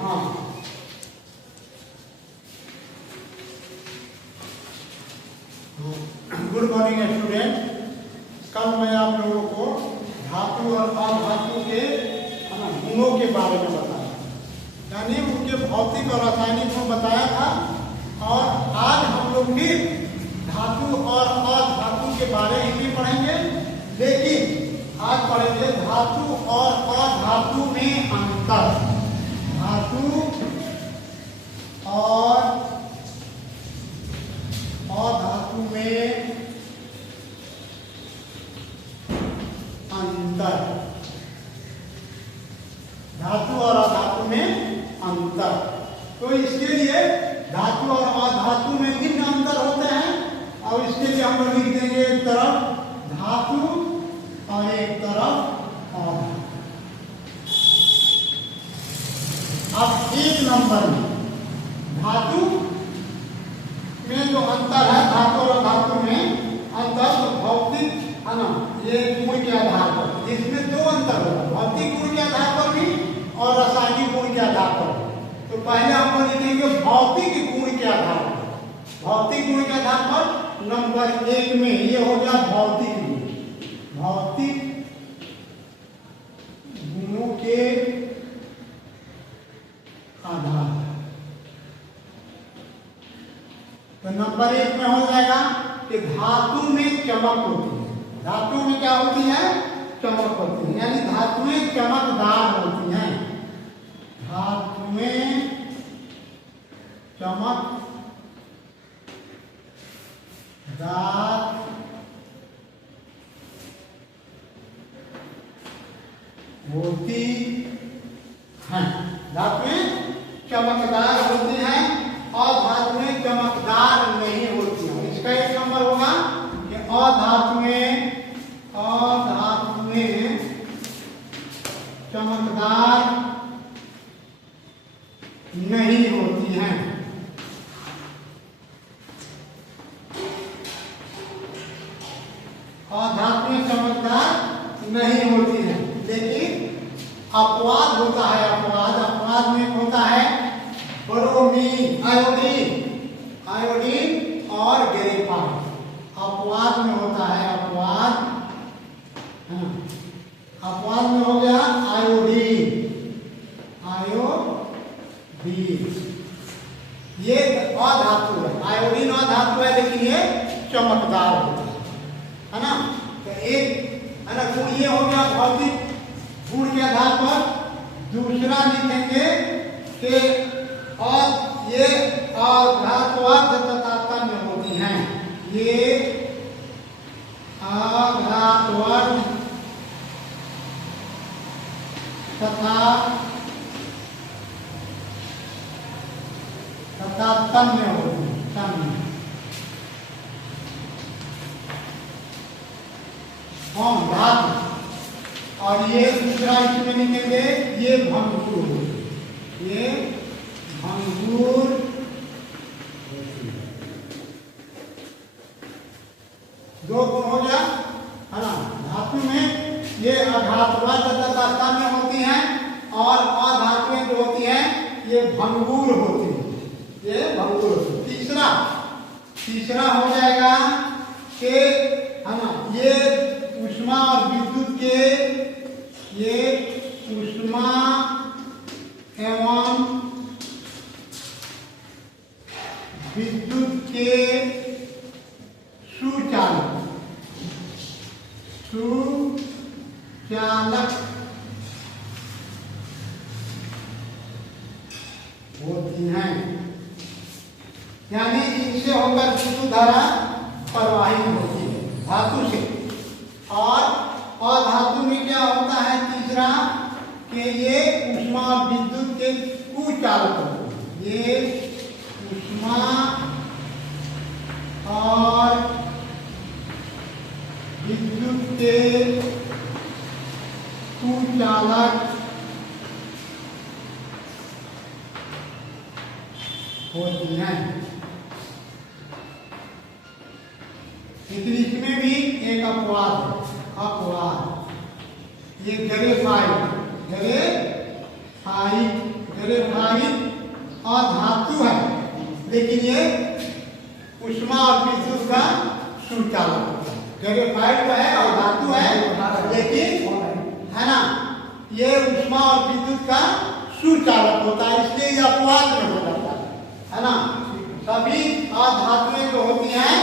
हाँ, good morning student. कल मैं आप लोगों को धातु और अधातु के गुणों के बारे में बताया, यानी उनके भौतिक और रासायनिक गुण बताया था। और आज हम लोग फिर धातु और अधातु के बारे में पढ़ेंगे, लेकिन आज पढ़ेंगे धातु और अधातु में अंतर। धातु और अधातु में अंतर। धातु और अधातु में अंतर। तो इसके लिए धातु और अधातु में भिन्न अंतर होते हैं, और इसके लिए हम लोग लिख देंगे एक तरफ धातु और एक तरफ अधातु। अब एक नंबर में धातु में जो अंतर है, धातु और धातु में अंतर तो भौतिक है ना, ये गुण के आधार पर। इसमें दो अंतर होगा, भौतिक गुण के आधार पर भी और रासायनिक गुण के आधार पर। तो पहले हम लोग लिखेंगे भौतिक गुण के आधार पर। भौतिक गुण के आधार पर नंबर एक में ये हो गया भौतिक गुण। भौतिक गुणों के आधार। तो नंबर एक में हो जाएगा कि धातु में चमक होती है। धातु में क्या होती है? चमक होती है, यानी धातुएं चमकदार होती हैं। धातुएं चमकदार होती हैं। धातुएं चमकदार होती हैं और धातुएं चमकदार नहीं होती हैं। इसका एक नंबर होगा कि अधातुएं चमकदार नहीं होती हैं। अधातुएं चमकदार नहीं होती हैं, लेकिन अपवाद होता है। अपवाद में होता है ब्रोमीन, आयोडीन और ग्रेफाइट। अपवाद में होता है, अपवाद में हो गया आयोडीन। ये अधातु है, आयोडीन अधातु है, लेकिन ये चमकदार होता है ना। तो एक है ना गुण ये हो गया भौतिक गुण के आधार पर। दूसरा लिखेंगे कि और ये अधात्वद तथा तन्य होती हैं। ये अधात्वद तथा तन्य होती है। तन्य धातु। और ये दूसरा इसमें लिखेंगे ये भंगुर। ये भंगुर दो गुण हो गया है ना। धातु में ये अधात्वद तथा तन्य होती हैं, और अधातुएं जो होती हैं ये भंगुर होती हैं। ये भंगुर होती है। तीसरा हो जाएगा कि है ना, ये ऊष्मा और विद्युत के, ये ऊष्मा एवं विद्युत के सुचालक होती हैं, यानी इनसे होकर विद्युत धारा प्रवाहित होती है धातु से। और अधातु में क्या होता है? तीसरा कि ये ऊष्मा और विद्युत के कुचालक होते हैं। ये ऊष्मा और विद्युत के कुचालक होती हैं। इसमें भी एक अपवाद ये ग्रेफाइट ग्रेफाइट अधातु है, लेकिन ये ऊष्मा और विद्युत का सुचालक होता है। ग्रेफाइट तो है और धातु है, लेकिन है ना, ये ऊष्मा और विद्युत का सुचालक होता है, इसलिए ये अपवाद में हो जाता है ना। सभी अधातुएं जो होती हैं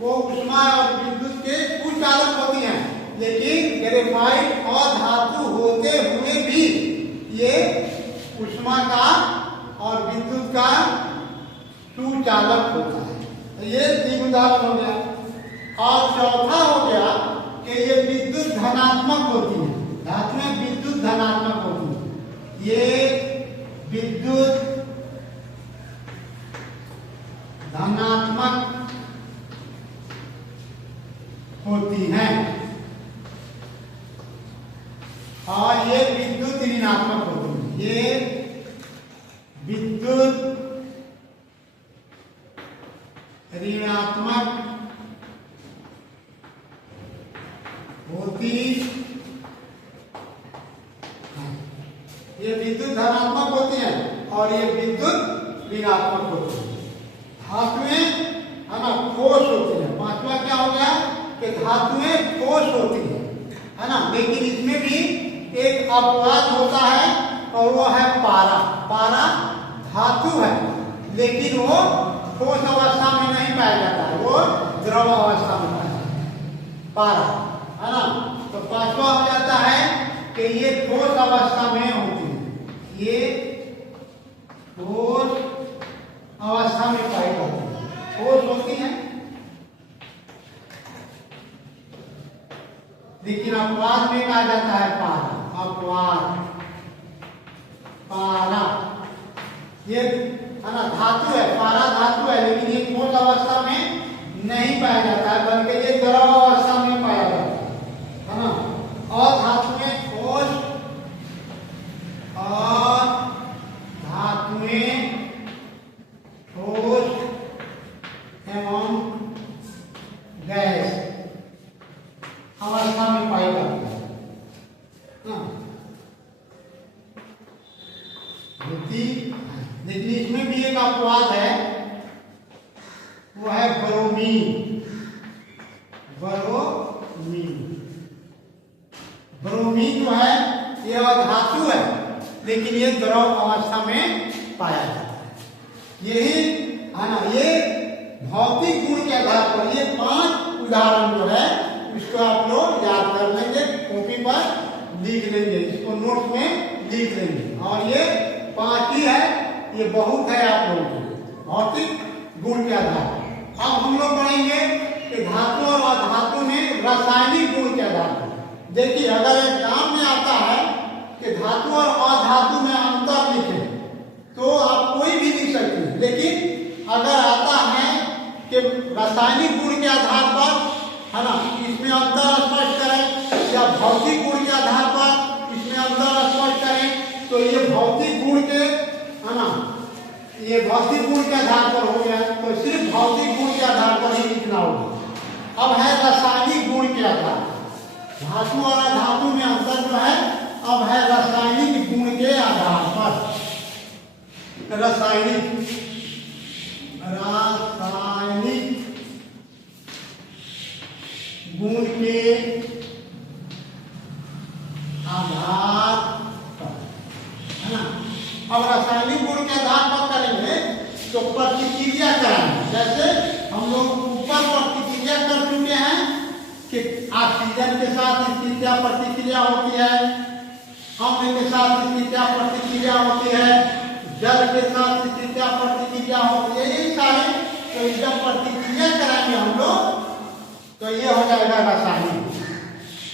वो ऊष्मा और विद्युत के कुचालक होती हैं, लेकिन ग्रेफाइट अधातु होते हुए भी ये ऊष्मा का और विद्युत का सुचालक होता है। तो ये 3 उदाहरण हो गया। और चौथा हो गया कि ये विद्युत धनात्मक होती है, धातुएं विद्युत धनात्मक होती है। ये विद्युत धनात्मक होती हैं और ये विद्युत ऋणात्मक होती है। ये विद्युत ऋणात्मक होती है, ये विद्युत धनात्मक होती है और ये विद्युत ऋणात्मक होती है। धातुएं है ना ठोस होती है। पांचवा क्या हो गया कि धातुएं ठोस होती है ना, लेकिन इसमें भी एक अपवाद होता है और वो है पारा। पारा धातु है, लेकिन वो ठोस अवस्था में नहीं पाया जाता है, वो द्रव अवस्था में पाया जाता है पारा, है ना। तो पांचवा हो जाता है कि ये ठोस अवस्था में होती है, ये ठोस अवस्था में पाई जाती है, ठोस होती है। लेकिन अपवाद में कहा जाता है पारा, अपवाद पारा। ये है ना धातु है, पारा धातु है, लेकिन ये ठोस अवस्था में नहीं पाया जाता है, बल्कि ये द्रव अवस्था में पाया जाता है ना। और धातुएं ठोस और धातुएं ठोस एवं गैस अवस्था में पाई जाती है होती। लेकिन इसमें भी एक अपवाद है, वो है ब्रोमीन। ब्रोमीन ब्रोमीन जो है ये अधातु है, लेकिन ये द्रव अवस्था में पाया जाता है। यही है ना, ये भौतिक गुण के आधार पर ये 5 उदाहरण जो है इसको आप लोग याद कर लेंगे, कॉपी पर लिख लेंगे, इसको नोट में लिख लेंगे। और ये 5 ही है, ये बहुत है आप लोगों के लिए भौतिक गुण के आधार पर। अब हम लोग पढ़ेंगे कि धातु और अधातु में रासायनिक गुण के आधार पर। देखिए, अगर एग्जाम में आता है कि धातु और अधातु में अंतर लिखें तो आप कोई भी लिख सकते हैं, लेकिन अगर आता है कि रासायनिक गुण के आधार पर है ना इसमें अंतर स्पष्ट करें, या भौतिक गुण के आधार पर इसमें अंतर स्पष्ट करें, तो ये भौतिक गुण के है ना, ये भौतिक गुण के आधार पर हो गया, तो सिर्फ भौतिक गुण के आधार पर ही लिखना होगा। अब है रासायनिक गुण के आधार, धातु और अधातु में अंतर जो है अब है रासायनिक गुण के आधार पर। रासायनिक गुण के आधार पर, है ना। अब रासायनिक गुण के आधार पर करेंगे तो प्रतिक्रिया कराएंगे। जैसे हम लोग ऊपर प्रतिक्रिया कर चुके हैं कि ऑक्सीजन के साथ इसकी क्या प्रतिक्रिया होती है, अम्ल के साथ इसकी क्या प्रतिक्रिया होती है, जल के साथ इसकी क्या प्रतिक्रिया होती है, ये सारे तो जब प्रतिक्रिया कराएंगे हम लोग तो ये हो जाएगा रासायनिक।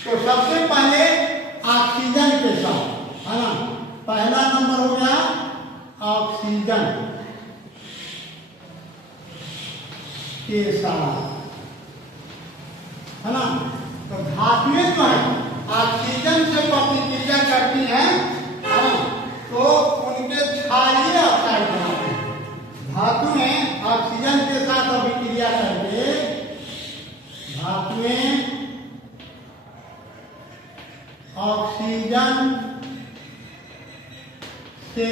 तो सबसे पहले ऑक्सीजन के साथ, है ना, पहला नंबर हो गया ऑक्सीजन के साथ, है ना। तो धातुएं जो है ऑक्सीजन से प्रतिक्रिया करती हैं, है ना, तो उनके क्षारीय ऑक्साइड बनाते हैं। धातुएं ऑक्सीजन के साथ अभिक्रिया करके धातुएं ऑक्सीजन से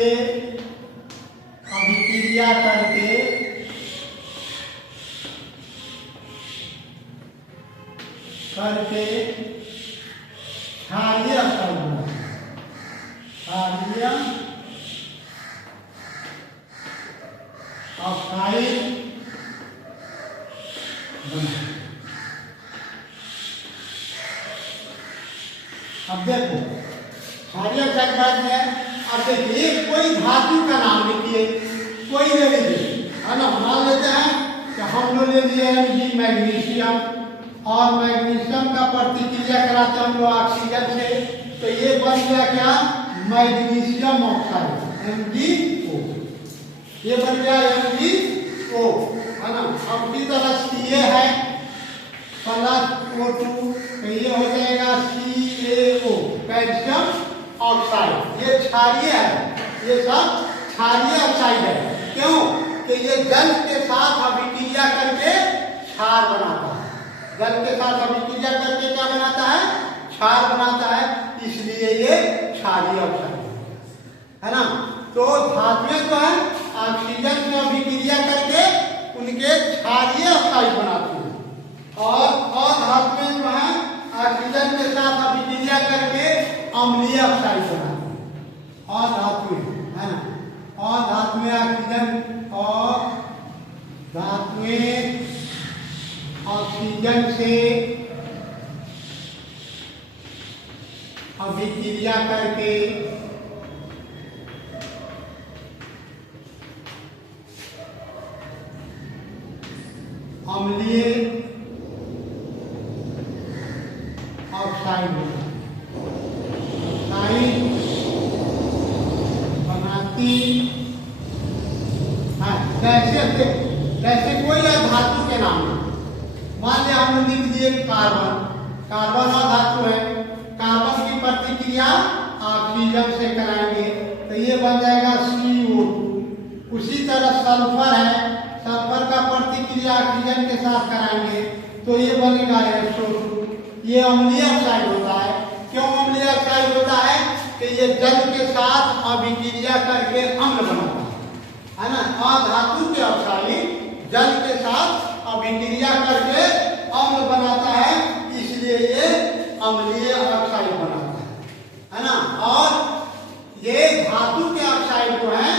अभिक्रिया करके क्षारीय अवसाद बना, क्षारीय ऑक्साइड बना। अब देखो क्षारीय ऑक्साइड बाद में अब देखिए कोई धातु का नाम लिखिए, कोई ले लीजिए, है ना। मान लेते हैं कि हम लोग ले लिए हैं जी मैग्नीशियम, और मैग्नीशियम का प्रतिक्रिया कराते हैं हम लोग ऑक्सीजन से, तो ये बन गया क्या, मैग्नीशियम ऑक्साइड MgO, ये बन गया MgO, है ना। अब इसी तरह Ca है प्लस O2, तो ये हो जाएगा CaO कैल्शियम ऑक्साइड। ये क्षारीय है, ये सब क्षारीय ऑक्साइड है। क्यों कि ये जल के साथ अभिक्रिया करके क्षार बनाता है, जल के साथ अभिक्रिया करके क्या बनाता है, क्षार बनाता है, इसलिए ये क्षारीय ऑक्साइड है ना। तो धातुएं जो है ऑक्सीजन में अभिक्रिया करके उनके क्षारीय ऑक्साइड बनाती है, और अधातुएं जो है ऑक्सीजन के साथ अभिक्रिया करके अम्लीय ऑक्साइड बनाती है। अधातुएं है ना, अधातुएं ऑक्सीजन और धातुएं ऑक्सीजन से अभिक्रिया करके अम्लीय ऑक्साइड बनाती है। जैसे कोई धातु के नाम, मान लिया हमने लिख दिए कार्बन, कार्बन अधातु है, कार्बन की प्रतिक्रिया ऑक्सीजन से कराएंगे तो ये बन जाएगा CO2। उसी तरह सल्फर है, सल्फर का प्रतिक्रिया ऑक्सीजन के साथ कराएंगे तो ये बनेगा SO2। ये अम्लीय ऑक्साइड होता है। क्यों अम्लीय ऑक्साइड होता है कि ये जल के साथ अभिक्रिया करके अम्ल बनाता है ना। अधातु के ऑक्साइड जल के साथ अभिक्रिया करके अम्ल बनाता है, इसलिए ये अम्लीय ऑक्साइड बनाता है ना। और ये धातु के ऑक्साइड जो है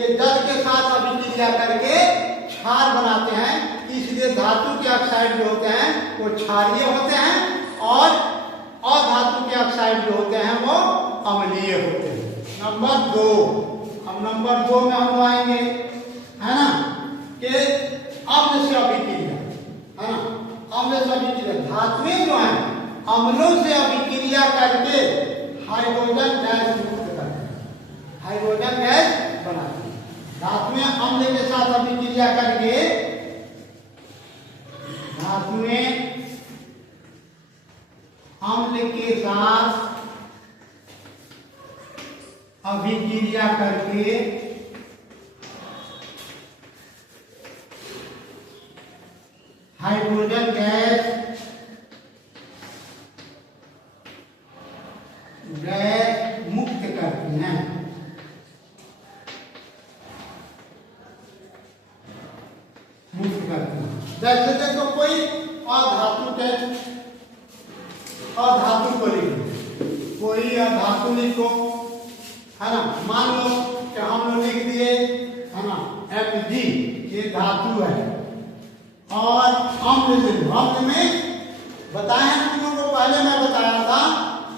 ये जल के साथ अभिक्रिया करके क्षार बनाते हैं, इसलिए धातु के ऑक्साइड जो होते हैं वो क्षारीय होते हैं, और अधातु के ऑक्साइड जो होते हैं वो अम्लीय होते हैं। नंबर 2, अब नंबर 2 में हम आएंगे, है ना, कि अम्ल से अभिक्रिया, है ना, अम्ल से अभिक्रिया। धातुएं जो हैं अम्लों से अभिक्रिया करके हाइड्रोजन गैस मुक्त करते हैं, हाइड्रोजन गैस बनाते हैं। धातुएं अम्ल के साथ अभिक्रिया करके, धातुएं अम्ल के साथ अभिक्रिया करके हाइड्रोजन गैस मुक्त करती हैं। मुक्त करती हैं। जैसे देखो कोई अधातु को लिखो, कोई अधातु लिखो, है ना। मान लो कि हम लोग लिख दिए, है ना, Mg, ये धातु है, और अम्ल ले लो। अम्ल में बताया तुम लोगों को, पहले मैं बताया था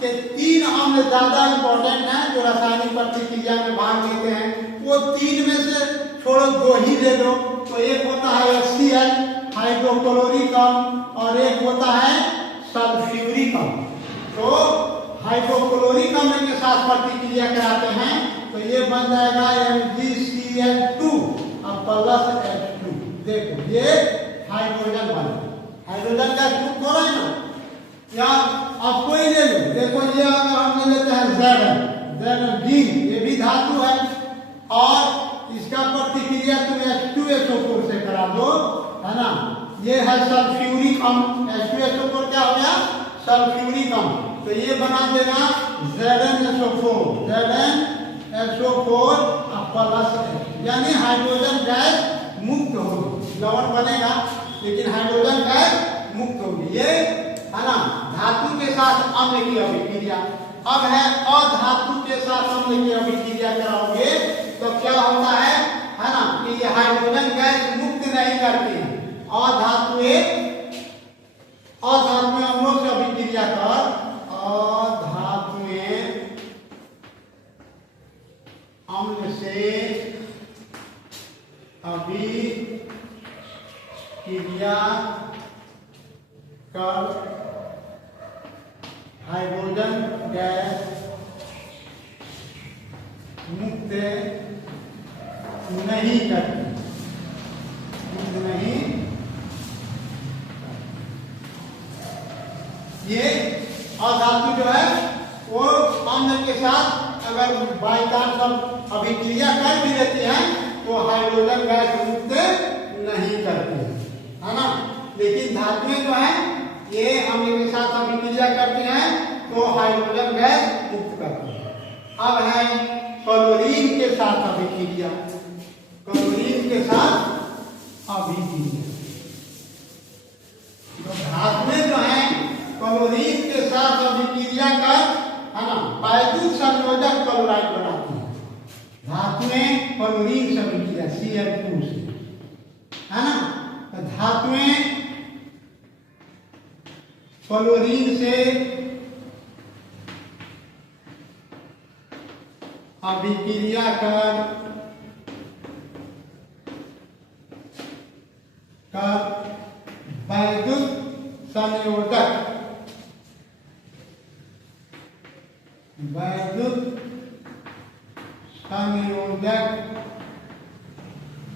कि 3 अम्ल ज्यादा इंपॉर्टेंट हैं जो रासायनिक प्रतिक्रिया में भाग लेते हैं। वो 3 में से छोड़ो 2 ही ले लो। तो एक होता है HCl हाइड्रोक्लोरिक अम्ल, और एक होता है सल्फ्यूरिक अम्ल। तो हाइड्रोक्लोरिक अम्ल के साथ प्रतिक्रिया कराते हैं तो ये बन जाएगा MgCl2 और प्लस H2। देखो ये हाइड्रोजन बन, हाइड्रोजन का ग्रुप हो रहा है ना। या अब कोई ले लो, देखो ये हम ले लेते हैं Zn, ये भी धातु है, और इसका प्रतिक्रिया तुम H2SO4 से करा दो, है ना। ये है सल्फ्यूरिक अम्ल, H2SO4 क्या हो गया, सल्फ्यूरिक अम्ल। तो ये बना देगा ZnSO4 और प्लस H2। यानी हाइड्रोजन गैस मुक्त होगी। लवण बनेगा लेकिन हाइड्रोजन गैस मुक्त होगी। ये है ना धातु के साथ अम्ल की अभिक्रिया। अब है अधातु के साथ अम्ल की अभिक्रिया कराओगे तो क्या होता है ना कि ये हाइड्रोजन गैस मुक्त नहीं करती है। अधातुएं अम्लों से अभिक्रिया कर अधातुएं अम्ल से अभिक्रिया कर हाइड्रोजन गैस मुक्त नहीं करती, मुक्त नहीं। ये अधातु जो है वो अम्ल के साथ अगर बाई चांस अभिक्रिया कर भी देती है तो हाइड्रोजन गैस मुक्त नहीं करती है ना। लेकिन धातुएं जो है ये अम्ल के साथ अभिक्रिया करती हैं तो हाइड्रोजन गैस मुक्त करती है। अब है क्लोरीन के साथ अभिक्रिया। क्लोरीन के साथ अभिक्रिया तो धातुएं जो है क्लोरीन के साथ अभिक्रिया कर है ना वैद्युत संयोजक क्लोराइड बनाती है। धातुएं क्लोरीन से अभिक्रिया Cl2 से है ना। तो धातुएं क्लोरीन से अभिक्रिया कर वैद्युत संयोजक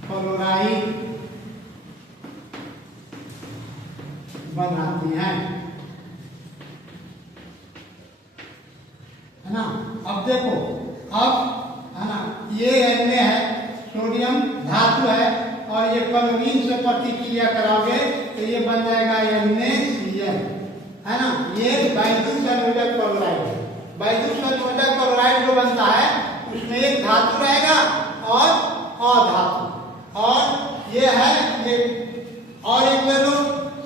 क्लोराइड बनाती हैं है ना। अब देखो अब है ना ये Na है सोडियम धातु है और ये क्लोरीन से प्रतिक्रिया कराओगे तो ये बन जाएगा NaCl है ना। ये वैद्युत संयोजक क्लोराइड है। वैद्युत संयोजक क्लोराइड जो बनता है उसमें एक धातु रहेगा और अधातु और ये है ये और एक ले लो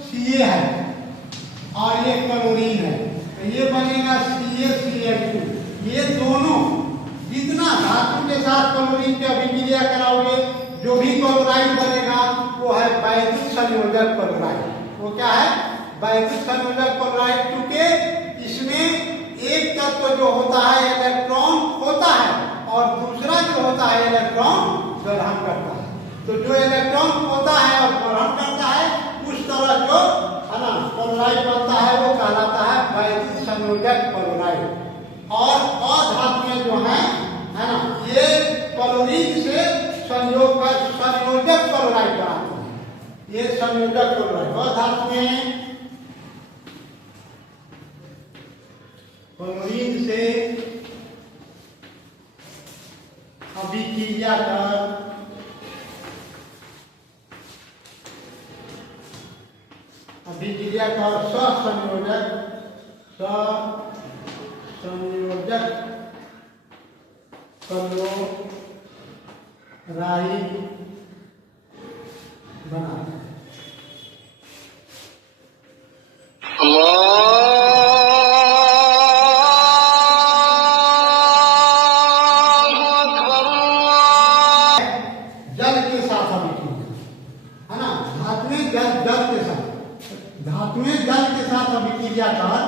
Ca है और ये क्लोरीन है तो ये बनेगा CaCl2। ये दोनों जितना धातु के साथ क्लोरीन की अभिक्रिया कराओगे जो भी क्लोराइड बनेगा वो है वैद्युत संयोजक क्लोराइड। वो क्या है वैद्युत संयोजक क्लोराइड क्योंकि इसमें एक तत्व जो होता है इलेक्ट्रॉन होता है और दूसरा जो होता है इलेक्ट्रॉन ग्रहण करता है। तो जो इलेक्ट्रॉन होता है और ग्रहण करता है उस तरह जो है ना क्लोराइड बनता है वो कहलाता है वैद्युत संयोजक क्लोराइड। और अधातुएं जो है ना ये क्लोरीन से संयोजक क्लोराइड बनाते हैं। ये संयोजक क्लोराइड अधातुएं क्लोरीन से अभिक्रिया कर सहसंयोजक क्लोराइड बनाते हैं। जल के साथ अभिक्रिया है ना। धातुएं जल के साथ धातुएं जल के साथ अभिक्रिया कर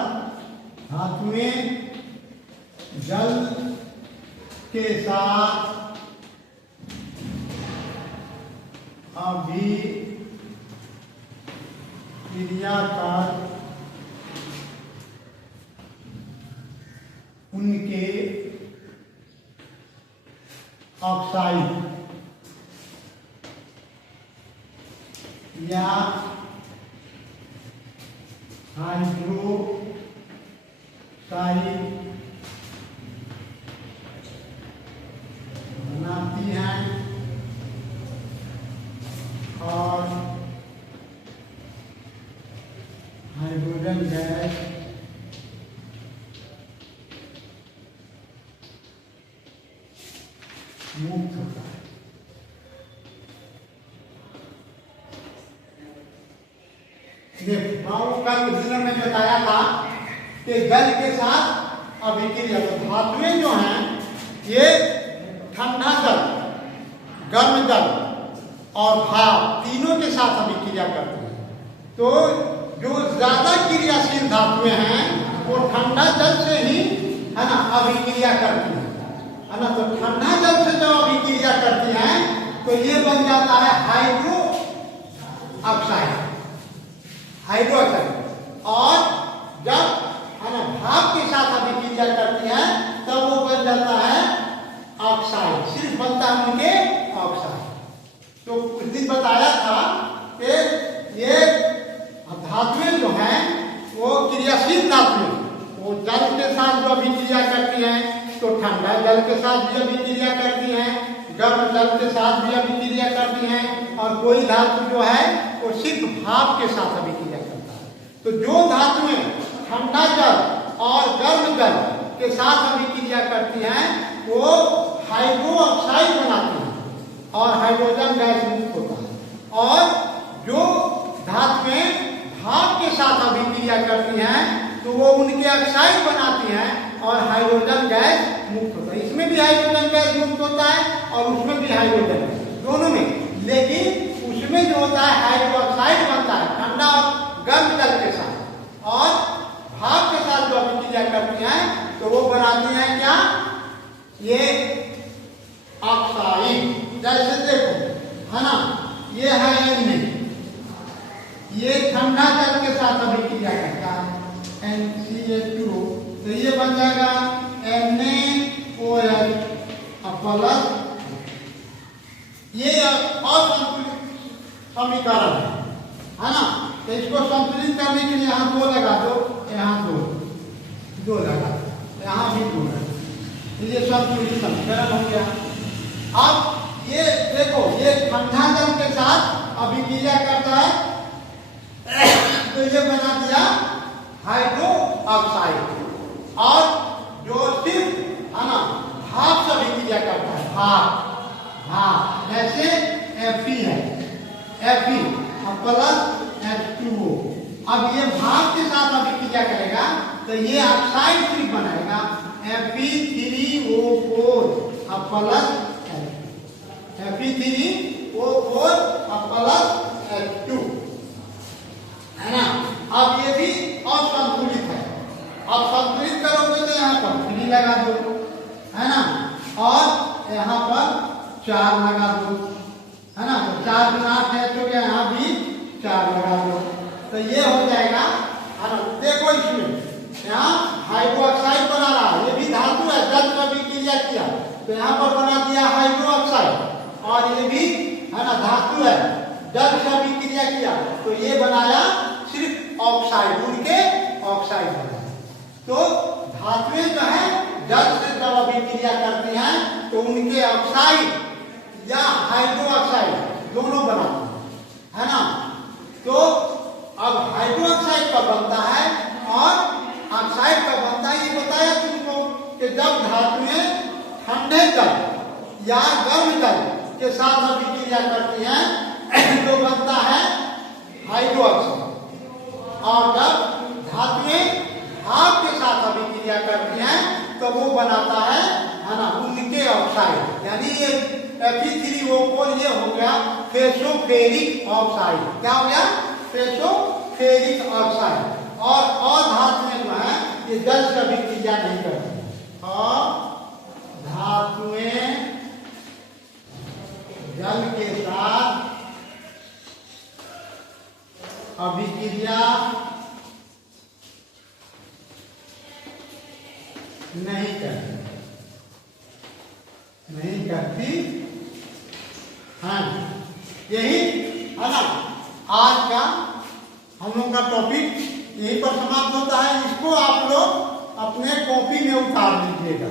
धातुएं जल के साथ अभिक्रिया कर उनके ऑक्साइड या हाइड्रोक्साइड बनाती हैं और हाइड्रोजन गैस मुक्त होता है। कल दिनों में बताया था कि जल के साथ अभिक्रिया, तो धातुएं जो हैं ये ठंडा जल, गर्म जल और भाप तीनों के साथ अभिक्रिया करती हैं। तो जो ज्यादा क्रियाशील धातुएं हैं वो ठंडा जल से ही है ना अभिक्रिया करती है ना। तो ठंडा जल से जब अभिक्रिया करती हैं तो ये बन जाता है हाइड्रो ऑक्साइड, हाइड्रो ऑक्साइड। और जब है ना भाप के साथ अभिक्रिया करती हैं तब वो बन जाता है ऑक्साइड, सिर्फ बनता है उनके ऑक्साइड। तो कुछ दिन बताया था कि ये धातुएं जो हैं वो क्रियाशील धातुएं, वो जल के साथ जो अभिक्रिया करती हैं तो ठंडा जल के साथ भी अभिक्रिया करती हैं, गर्म जल के साथ भी अभिक्रिया करती हैं, और कोई धातु जो है वो सिर्फ भाप के साथ अभिक्रिया करता है। तो जो धातुएं ठंडा जल और गर्म जल के साथ अभिक्रिया करती हैं वो हाइड्रो ऑक्साइड बनाती हैं और हाइड्रोजन गैस मुक्त होता है। और जो धातुएं भाप के साथ अभिक्रिया करती हैं तो वो उनके ऑक्साइड बनाती हैं और हाइड्रोजन गैस मुक्त होता है। इसमें भी हाइड्रोजन गैस मुक्त होता है और उसमें भी हाइड्रोजन गैस, दोनों में। लेकिन उसमें जो होता है हाइड्रो ऑक्साइड बनता है ठंडा और गर्म जल के साथ, और भाप के साथ जो अभिक्रिया करती हैं तो वो बनाती हैं क्या, ये ऑक्साइड। जैसे देखो है ना, ये है Na, ये ठंडा जल के साथ अभिक्रिया करता है NCH2, तो ये बन जाएगा NaOH प्लस, ये असंतुलित समीकरण है ना। तो इसको संतुलित करने के लिए यहाँ 2 लगा दो, यहाँ 2 लगा, यहाँ भी 2 लगा, ये संतुलित समीकरण हो गया। अब ये देखो, ये ठंडा जल के साथ अभिक्रिया करता है तो ये बना दिया हाइड्रो ऑक्साइड। और जो सिर्फ है ना भाप से अभिक्रिया करता है, भाप, जैसे Fe है, Fe प्लस H2O। अब ये भाप के साथ अभिक्रिया करेगा तो ये ऑक्साइड सिर्फ बनाएगा Fe3O4 plus Fe3O4 plus H2, है ना। अब ये भी असंतुलित है, अब संतुलित करोगे तो यहाँ पर 3 लगा दो, है ना, और यहाँ पर 4 लगा दो, है ना। तो 4 गुना 8 हो गया, यहाँ भी 4 लगा दो, तो ये हो जाएगा, है ना। देखो इसमें यहाँ हाइड्रो ऑक्साइड बना रहा है, ये भी धातु है, जल में अभिक्रिया किया तो यहाँ पर बना दिया हाइड्रो ऑक्साइड। और ये भी है ना धातु है, जल से अभिक्रिया किया तो ये बनाया सिर्फ ऑक्साइड, उनके ऑक्साइड बनाया। तो धातुएं जो है जल से जब अभिक्रिया करती हैं तो उनके ऑक्साइड या हाइड्रो ऑक्साइड दोनों बनाते हैं, है ना। तो अब हाइड्रो ऑक्साइड कब बनता है और ऑक्साइड कब बनता है ये बताया तुमको कि जब धातुएं ठंडे जल या गर्म जल के साथ अभिक्रिया करती हैं तो बनता है हाइड्रो ऑक्साइड। और जब धातुएं भाप के साथ अभिक्रिया करती हैं तो वो बनाता है ना उनके ऑक्साइड, यानी ये Fe3O4 ये हो गया फेसोफेरिक ऑक्साइड। क्या हो गया, फेसोफेरिक ऑक्साइड। और धातुएं जो है ये जल से अभिक्रिया नहीं करती, और धातुएं जल के साथ अभिक्रिया नहीं करती हाँ। यही है ना आज का हम लोग का टॉपिक यहीं पर समाप्त होता है। इसको आप लोग अपने कॉपी में उतार लीजिएगा।